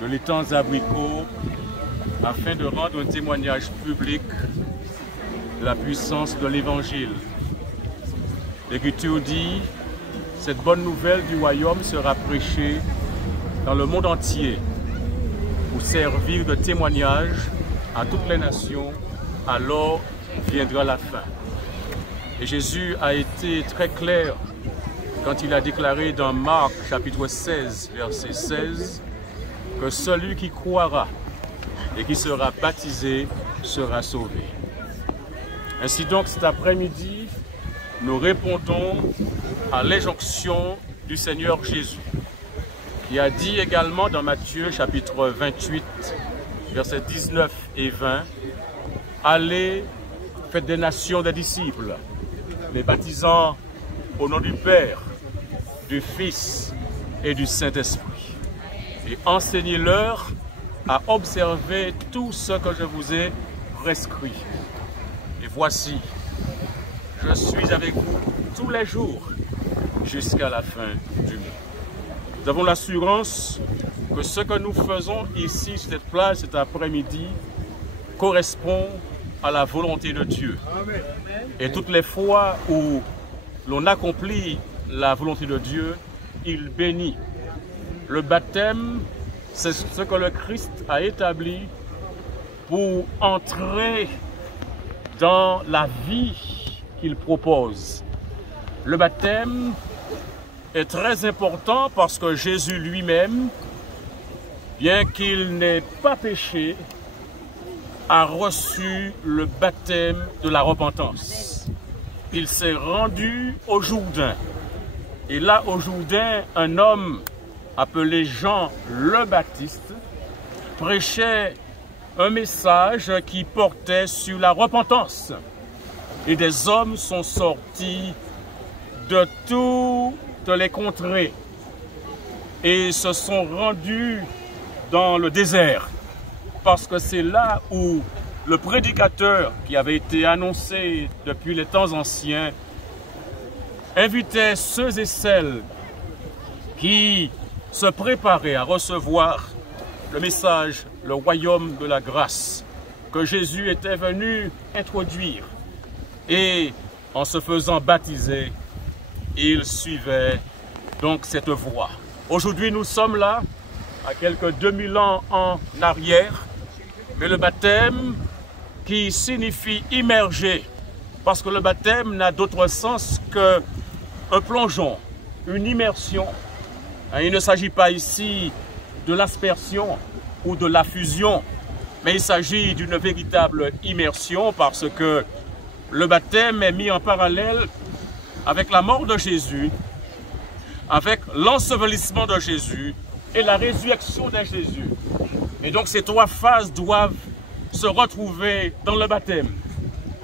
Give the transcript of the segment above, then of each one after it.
De l'étang Abricot afin de rendre un témoignage public de la puissance de l'Évangile. L'Écriture dit, cette bonne nouvelle du royaume sera prêchée dans le monde entier pour servir de témoignage à toutes les nations, alors viendra la fin. Et Jésus a été très clair quand il a déclaré dans Marc chapitre 16, verset 16, que celui qui croira et qui sera baptisé sera sauvé. Ainsi donc cet après-midi, nous répondons à l'injonction du Seigneur Jésus, qui a dit également dans Matthieu chapitre 28, versets 19 et 20, « Allez, faites des nations des disciples, les baptisant au nom du Père, du Fils et du Saint-Esprit. Et enseignez-leur à observer tout ce que je vous ai prescrit. Et voici, je suis avec vous tous les jours jusqu'à la fin du monde. » Nous avons l'assurance que ce que nous faisons ici, sur cette plage, cet après-midi, correspond à la volonté de Dieu. Amen. Et toutes les fois où l'on accomplit la volonté de Dieu, il bénit. Le baptême, c'est ce que le Christ a établi pour entrer dans la vie qu'il propose. Le baptême est très important parce que Jésus lui-même, bien qu'il n'ait pas péché, a reçu le baptême de la repentance. Il s'est rendu au Jourdain. Et là, au Jourdain, un homme appelé Jean le Baptiste prêchait un message qui portait sur la repentance. Et des hommes sont sortis de toutes les contrées et se sont rendus dans le désert, parce que c'est là où le prédicateur qui avait été annoncé depuis les temps anciens invitait ceux et celles qui se préparaient à recevoir le message le royaume de la grâce que Jésus était venu introduire. Et en se faisant baptiser, il suivait donc cette voie. Aujourd'hui, nous sommes là, à quelques 2000 ans en arrière, mais le baptême qui signifie immerger, parce que le baptême n'a d'autre sens qu'un plongeon, une immersion. Il ne s'agit pas ici de l'aspersion ou de la fusion, mais il s'agit d'une véritable immersion parce que le baptême est mis en parallèle avec la mort de Jésus, avec l'ensevelissement de Jésus et la résurrection de Jésus. Et donc ces trois phases doivent se retrouver dans le baptême.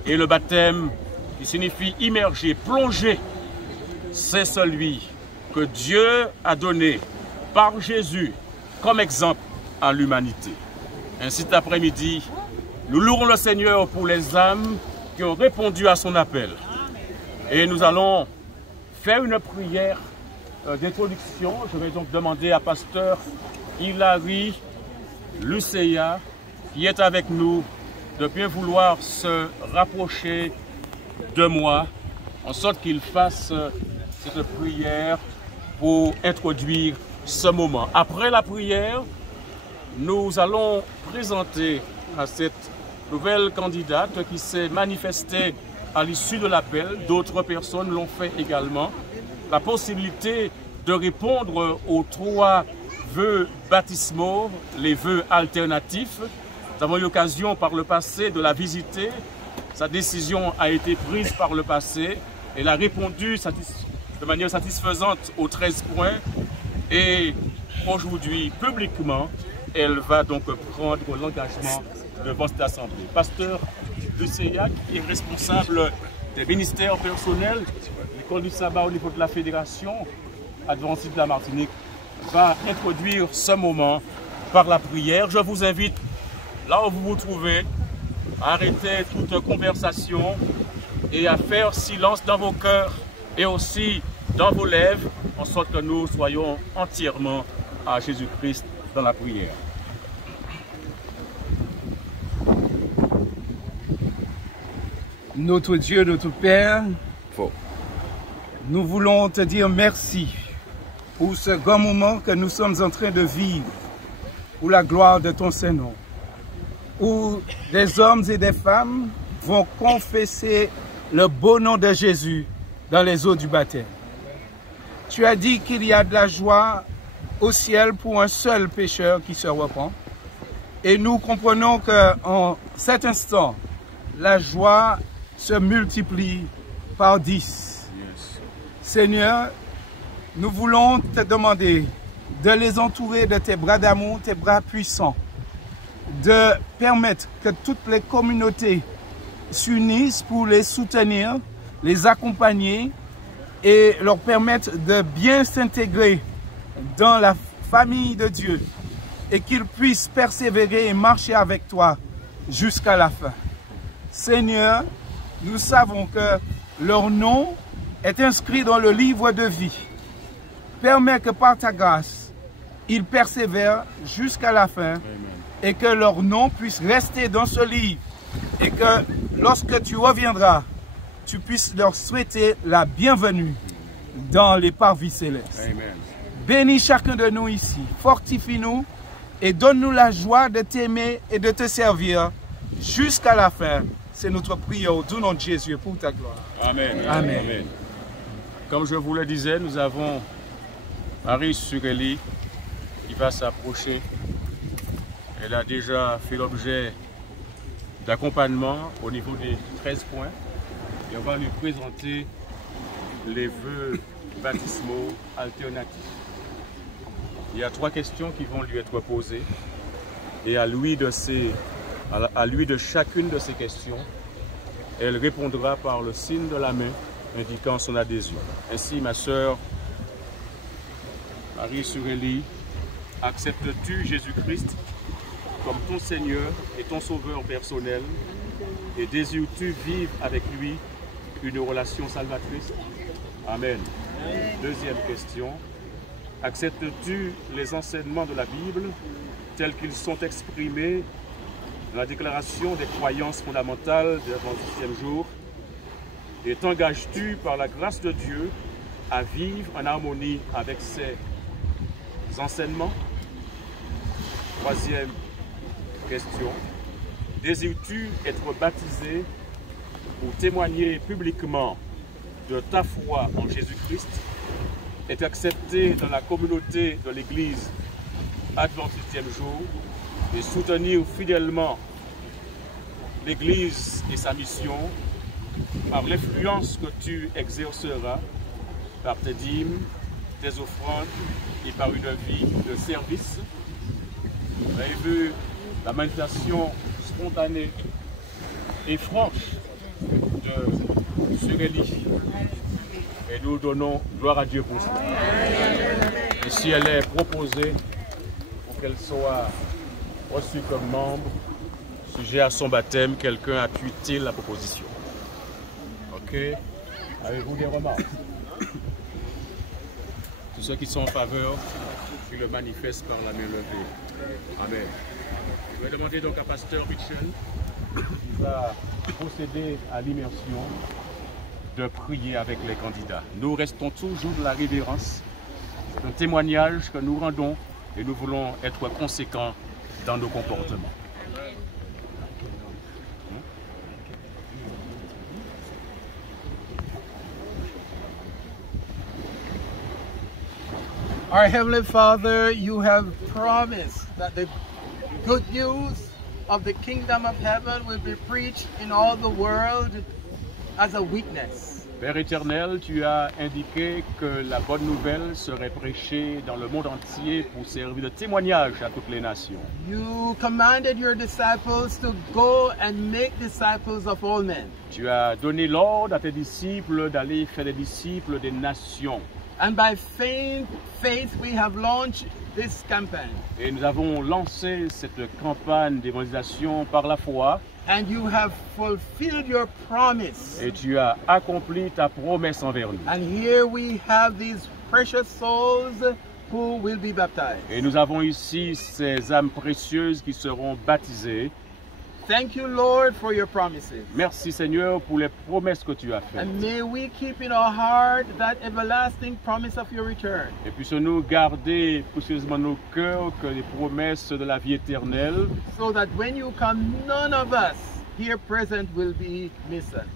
Et le baptême, qui signifie immerger, plonger, c'est celui que Dieu a donné par Jésus comme exemple à l'humanité. Ainsi cet après-midi, nous louons le Seigneur pour les âmes qui ont répondu à son appel. Et nous allons faire une prière d'introduction. Je vais donc demander à pasteur Hilary Lucéa, qui est avec nous, de bien vouloir se rapprocher de moi, en sorte qu'il fasse cette prière pour introduire ce moment. Après la prière, nous allons présenter à cette nouvelle candidate qui s'est manifestée à l'issue de l'appel, d'autres personnes l'ont fait également, la possibilité de répondre aux trois vœux baptismaux, les vœux alternatifs. Nous avons eu l'occasion par le passé de la visiter. Sa décision a été prise par le passé. Elle a répondu de manière satisfaisante aux 13 points. Et aujourd'hui, publiquement, elle va donc prendre l'engagement devant cette assemblée. Pasteur Lucéa, qui est responsable des ministères personnels, l'école du sabbat au niveau de la fédération adventiste de la Martinique, va introduire ce moment par la prière. Je vous invite, là où vous vous trouvez, à arrêter toute conversation et à faire silence dans vos cœurs et aussi dans vos lèvres, en sorte que nous soyons entièrement à Jésus-Christ dans la prière. Notre Dieu, notre Père, nous voulons te dire merci pour ce grand moment que nous sommes en train de vivre, pour la gloire de ton Saint-Nom, où des hommes et des femmes vont confesser le beau nom de Jésus dans les eaux du baptême. Tu as dit qu'il y a de la joie au ciel pour un seul pécheur qui se repent. Et nous comprenons qu'en cet instant, la joie se multiplie par 10. Seigneur, nous voulons te demander de les entourer de tes bras d'amour, tes bras puissants, de permettre que toutes les communautés s'unissent pour les soutenir, les accompagner et leur permettre de bien s'intégrer dans la famille de Dieu et qu'ils puissent persévérer et marcher avec toi jusqu'à la fin. Seigneur, nous savons que leur nom est inscrit dans le livre de vie. Permets que par ta grâce, ils persévèrent jusqu'à la fin. Amen. Et que leur nom puisse rester dans ce livre et que lorsque tu reviendras, tu puisses leur souhaiter la bienvenue dans les parvis célestes. Amen. Bénis chacun de nous ici, fortifie-nous et donne-nous la joie de t'aimer et de te servir jusqu'à la fin. C'est notre prière au nom de Jésus pour ta gloire. Amen. Amen. Amen. Comme je vous le disais, nous avons Marie Sureli qui va s'approcher. Elle a déjà fait l'objet d'accompagnement au niveau des 13 points. Et on va lui présenter les vœux baptismaux alternatifs. Il y a 3 questions qui vont lui être posées. Et à lui de chacune de ces questions, elle répondra par le signe de la main indiquant son adhésion. Ainsi, ma sœur Marie Sureli, acceptes-tu Jésus-Christ comme ton Seigneur et ton Sauveur personnel et désires-tu vivre avec lui une relation salvatrice? Amen. Deuxième question. Acceptes-tu les enseignements de la Bible tels qu'ils sont exprimés dans la déclaration des croyances fondamentales de l'Adventistième jour? Et t'engages-tu par la grâce de Dieu à vivre en harmonie avec ces enseignements? Troisième question. Désires-tu être baptisé pour témoigner publiquement de ta foi en Jésus-Christ, être accepté dans la communauté de l'Église Adventistième jour et soutenir fidèlement l'Église et sa mission par l'influence que tu exerceras par tes dîmes, tes offrandes et par une vie de service? Vous avez vu la manifestation spontanée et franche de Surélie. Et nous donnons gloire à Dieu pour ça. Et si elle est proposée pour qu'elle soit reçue comme membre, sujet à son baptême, quelqu'un appuie-t-il la proposition? Ok. Avez-vous des remarques? Tous ceux qui sont en faveur, qui le manifestent par la main levée. Amen. Je vais demander donc à Pasteur Mitchell, qui va procéder à l'immersion, de prier avec les candidats. Nous restons toujours de la révérence. C'est un témoignage que nous rendons et nous voulons être conséquents dans nos comportements. Our Heavenly Father, you have promised that the good news of the kingdom of heaven will be preached in all the world as a witness. Père éternel, tu as indiqué que la bonne nouvelle serait prêchée dans le monde entier pour servir de témoignage à toutes les nations. You commanded your disciples to go and make disciples of all men. Tu as donné l'ordre à tes disciples d'aller faire des disciples des nations. And by faith we have launched this campaign. Et nous avons lancé cette campagne d'évangélisation par la foi. And you have fulfilled your promise. Et tu as accompli ta promesse envers nous. And here we have these precious souls who will be baptized. Et nous avons ici ces âmes précieuses qui seront baptisées. Thank you, Lord, for your promises. Merci Seigneur pour les promesses que tu as faites. And may we keep in our heart that everlasting promise of your return. Et puissions-nous garder précieusement nos cœurs que les promesses de la vie éternelle. So that when you come, none of us here present will be missing.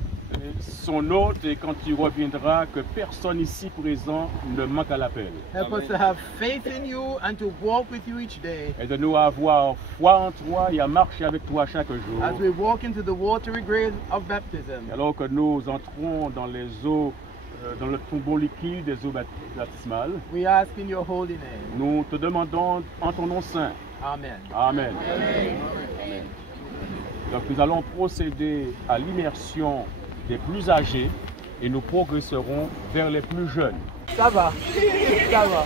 Son hôte, et quand tu reviendras, que personne ici présent ne manque à l'appel. Help us to have faith in you and to walk with you each day. Et de nous avoir foi en toi et à marcher avec toi chaque jour. As we walk into the watery grave of baptism. Alors que nous entrons dans les eaux, dans le tombeau liquide des eaux baptismales. We ask in your holy name. Nous te demandons en ton nom saint. Amen. Amen. Amen. Amen. Donc nous allons procéder à l'immersion des plus âgés et nous progresserons vers les plus jeunes. Ça va. Ça va.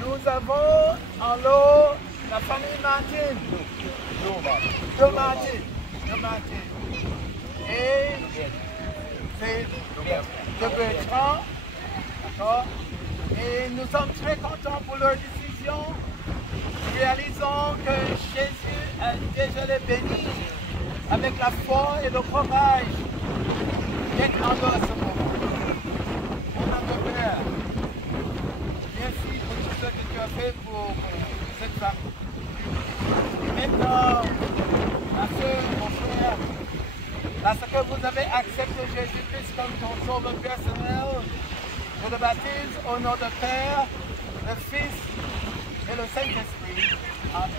Nous avons en l'eau la famille Martin. De Martin. Et c'est de Bertrand. D'accord? Et nous sommes très contents pour leur décision. Réalisons que Jésus a déjà les bénis avec la foi et le courage d'être en nous à ce moment. Mon notre Père, merci pour tout ce que tu as fait pour cette femme. Et maintenant, ma soeur, mon frère, parce que vous avez accepté Jésus-Christ comme ton sauveur personnel, je le baptise au nom du Père, le Fils et le Saint-Esprit. Amen.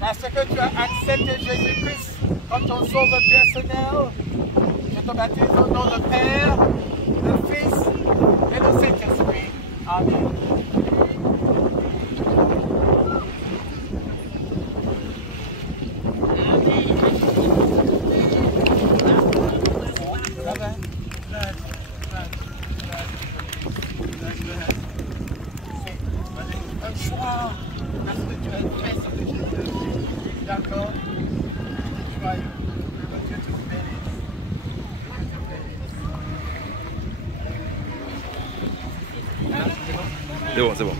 Parce que tu as accepté Jésus-Christ comme ton sauveur personnel, je te baptise au nom du Père, le Fils et le Saint-Esprit. Amen. Un choix, parce que tu as fait ce que je veux. D'accord? Joyeux. Que Dieu te bénisse. Que Dieu te bénisse. C'est bon, c'est bon.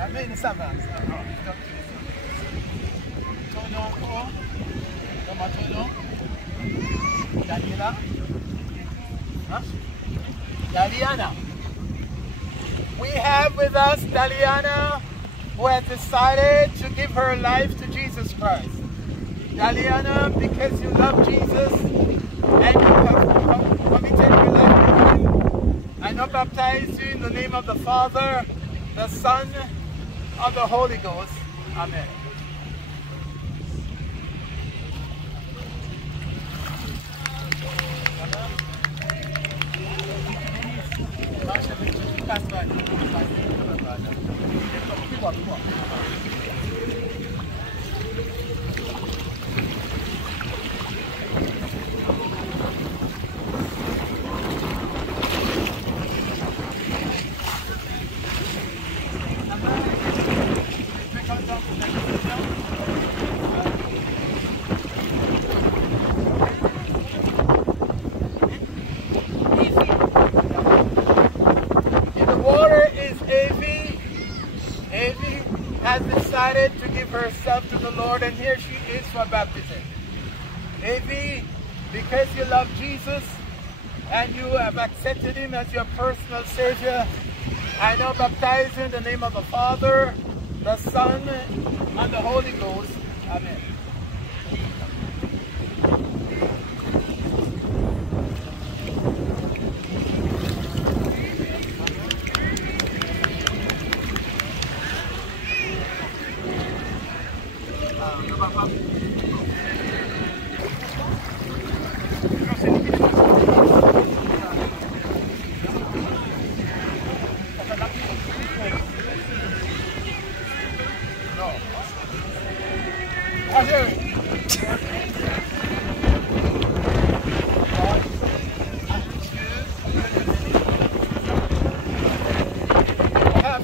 Amen, ça va. Ton nom encore? Comment ton nom? Daniela? Huh? Daliana. We have with us Daliana, who has decided to give her life to Jesus Christ. Daliana, because you love Jesus and you have committed your life to Him, I now baptize you in the name of the Father, the Son, of the Holy Ghost. Amen. Has decided to give herself to the Lord, and here she is for baptism. Avi, because you love Jesus and you have accepted Him as your personal Savior, I now baptize you in the name of the Father, the Son, and the Holy Ghost. Amen.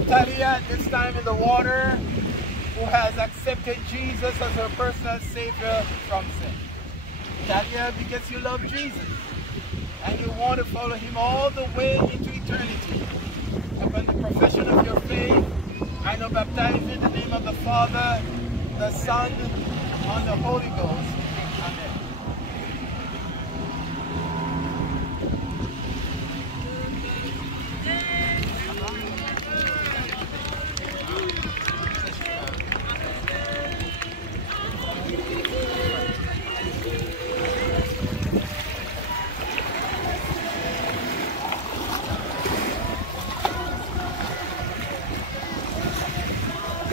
Talia this time in the water, who has accepted Jesus as her personal Savior from sin. Talia, because you love Jesus and you want to follow Him all the way into eternity. Upon the profession of your faith, I now baptize you in the name of the Father, the Son, and the Holy Ghost. Amen.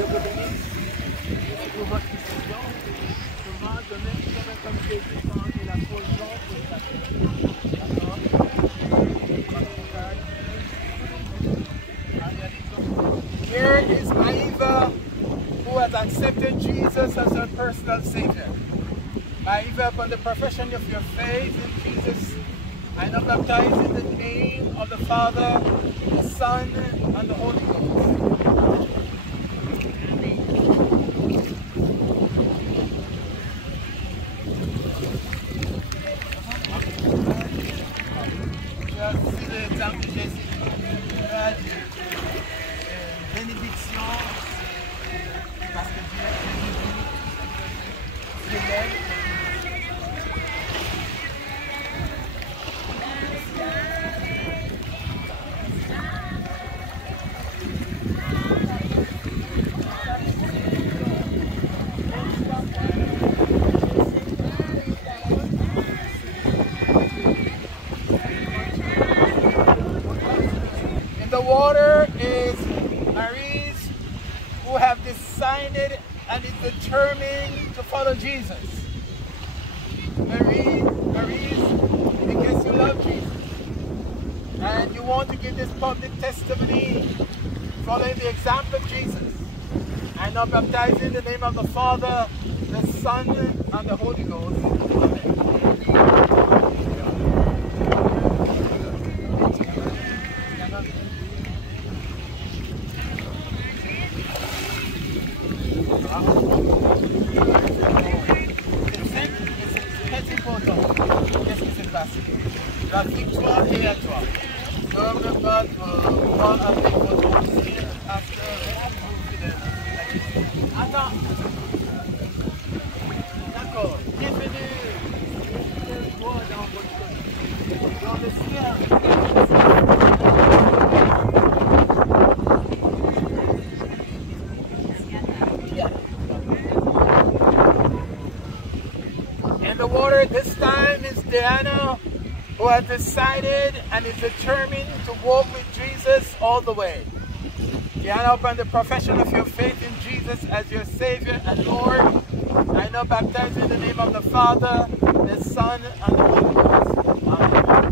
Dieu vous bénisse. Merci pour votre décision. Souvent, de même comme Jésus quand il a posé pour sa Here is Maiva, who has accepted Jesus as her personal Savior. Maiva, upon the profession of your faith in Jesus, I now baptize in the name of the Father, the Son, and the Holy Ghost. Voici l'exemple de Jésus. Bénédiction, parce que Dieu est fidèle. The water is Mary's, who have decided and is determined to follow Jesus. Mary's, because you love Jesus and you want to give this public testimony following the example of Jesus. I now baptize in the name of the Father, the Son, and the Holy Ghost. Amen. C'est important. Qu'est-ce qui s'est passé? La victoire est à toi. Ne pas toi avec votre pasteur. Attends. D'accord. Bienvenue. Toi dans votre dans le ciel. The water this time is Diana, who has decided and is determined to walk with Jesus all the way. Diana, upon the profession of your faith in Jesus as your Savior and Lord, I now baptize in the name of the Father, the Son, and the Holy Ghost. Amen.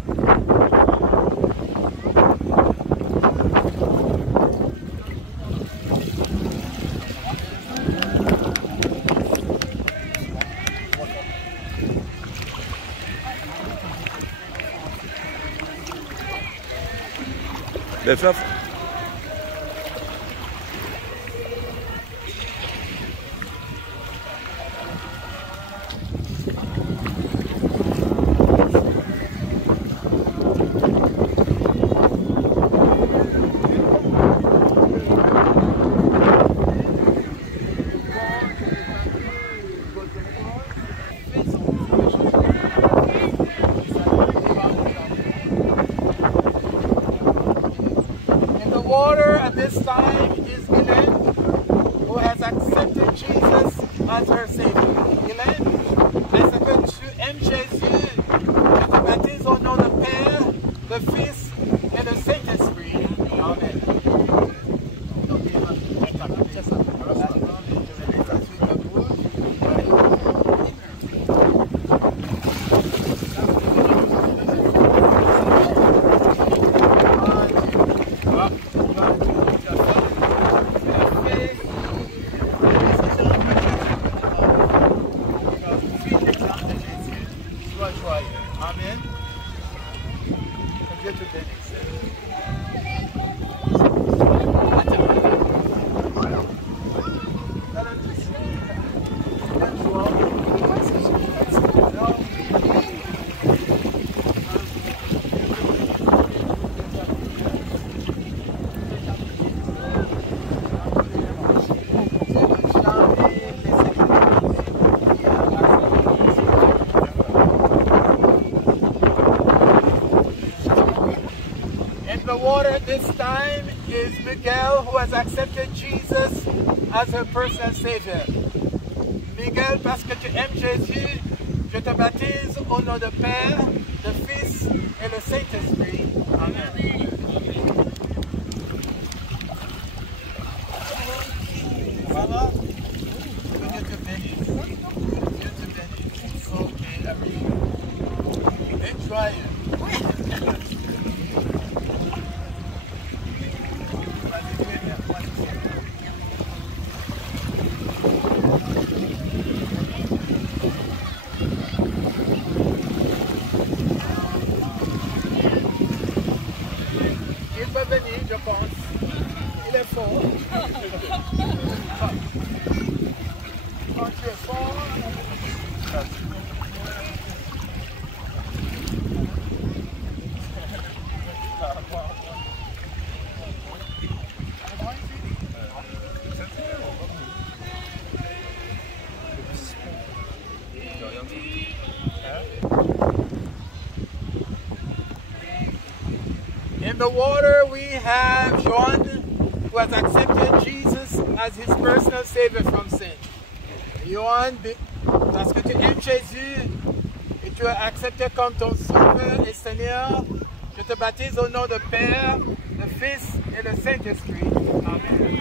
Water at this time is Guylaine, who has accepted Jesus as her Savior. Guylaine, est-ce que tu aimes Jésus? Je te baptise au nom du Père, du Fils et du Saint-Esprit. Amen. Amen. Que Dieu te bénisse. The water this time is Miguel, who has accepted Jesus as her personal Savior. Miguel, parce que tu aimes Jésus, je te baptise au nom du Père, du Fils et le Saint-Esprit. Amen. peut venir, je pense. Il est fort. Quand tu es fort... In the water we have John, who has accepted Jesus as his personal savior from sin. Johan, parce que tu aimes Jésus et tu as accepté comme ton sauveur et Seigneur, je te baptise au nom du Père, le Fils et le Saint-Esprit. Amen.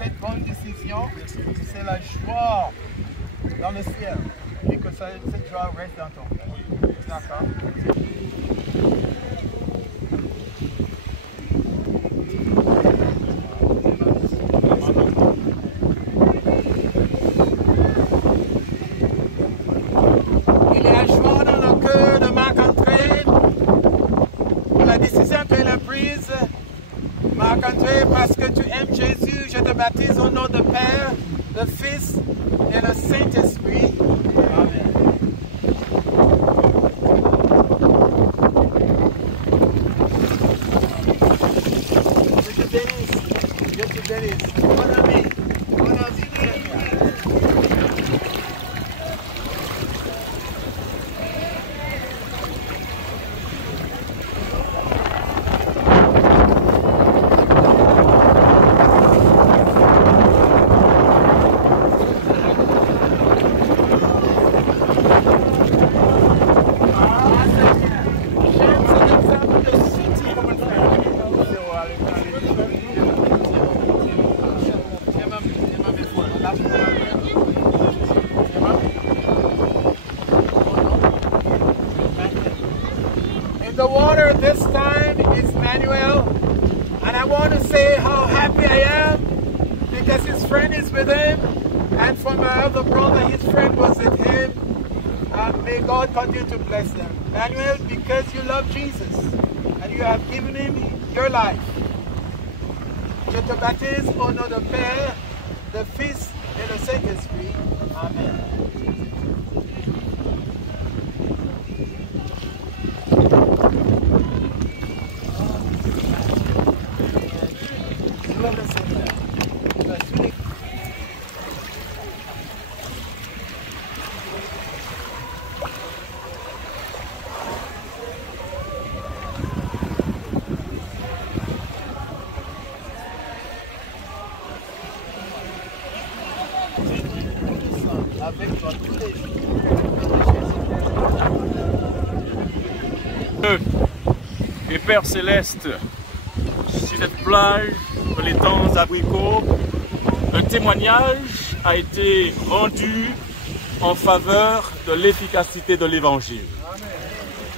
Cette bonne décision, c'est la joie dans le ciel et que cette joie reste dans ton cœur. D'accord? Il y a joie dans le cœur de Marc-André pour la décision qu'elle a prise. Marc-André, parce que tu aimes Jésus, je te baptise au nom du Père, le Fils et le Saint-Esprit. Amen. Je te bénisse, je te bénisse. Mon ami, mon ami. The water this time is Manuel, and I want to say how happy I am because his friend is with him, and for my other brother, his friend was with him. May God continue to bless them. Manuel, because you love Jesus and you have given him your life, je te baptise au nom du Père, du Fils et du Saint-Esprit. Amen. Et Père Céleste, sur cette plage de l'étang Abricot, un témoignage a été rendu en faveur de l'efficacité de l'Évangile.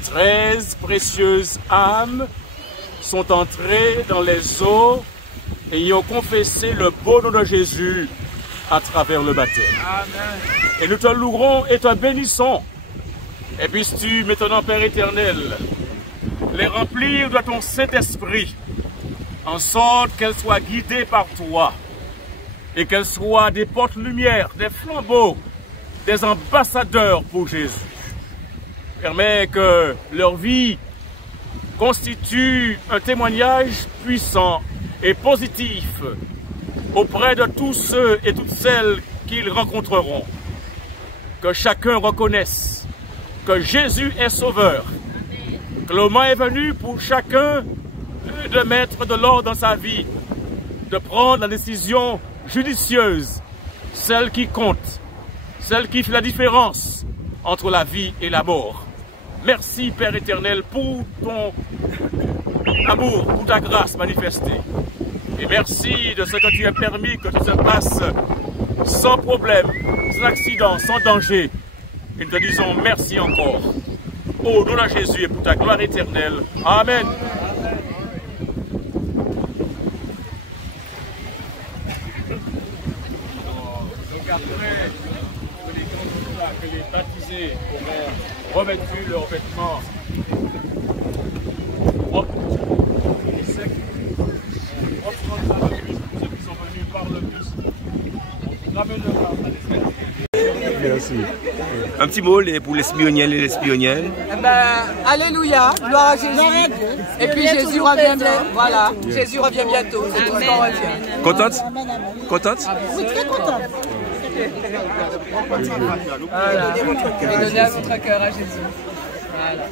13 précieuses âmes sont entrées dans les eaux et y ont confessé le beau nom de Jésus à travers le baptême. Et nous te louerons et te bénissons. Et puisses-tu maintenant, Père éternel, les remplir de ton Saint-Esprit, en sorte qu'elles soient guidées par toi, et qu'elles soient des portes-lumière, des flambeaux, des ambassadeurs pour Jésus. Permets que leur vie constitue un témoignage puissant et positif auprès de tous ceux et toutes celles qu'ils rencontreront. Que chacun reconnaisse que Jésus est sauveur, que le moment est venu pour chacun de mettre de l'ordre dans sa vie de prendre la décision judicieuse, celle qui compte, celle qui fait la différence entre la vie et la mort. Merci Père éternel pour ton amour, pour ta grâce manifestée. Et merci de ce que tu as permis que tout se passe sans problème, sans accident, sans danger. Et nous te disons merci encore. Au nom de Jésus et pour ta gloire éternelle. Amen. Donc après que les baptisés auront revêtu leurs vêtements propres et secs, on prendra le bus pour ceux qui sont venus par le bus. On ramènera à l'escalier. Merci. Un petit mot pour les spioniels et les spionielles. Eh ben, alléluia, gloire à Jésus. Et puis Jésus revient bientôt. Voilà, Jésus revient bientôt. C'est tout ce qu'on retient. Contente? Contente? Oui, très contente. Voilà. Et donnez à votre cœur à Jésus. Voilà.